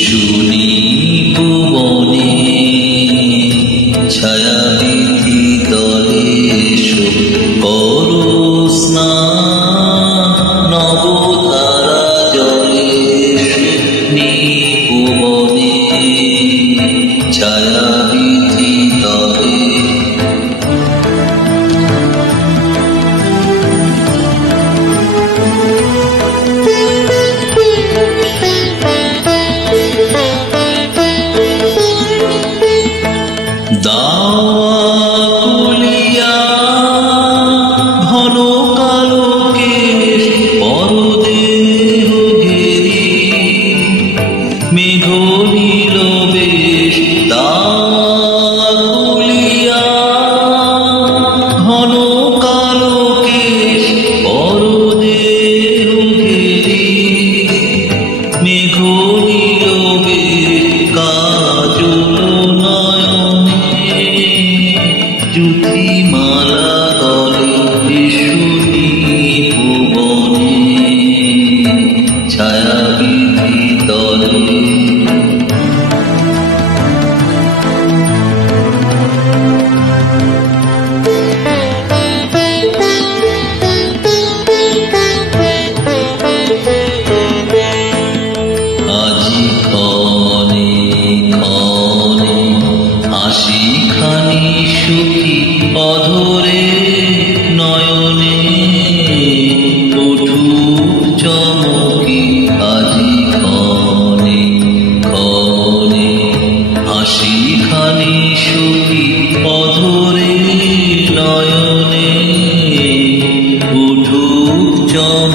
শুনি ভুবনে ছায়া বিধি দলে করো স্নান নব ছায়া হাসিখানি সুখী অধরে নয়নে কঠু চমকি আজি ক্ষণে ক্ষণে হাসিখানি সুখী অধরে নয়নে কঠু চম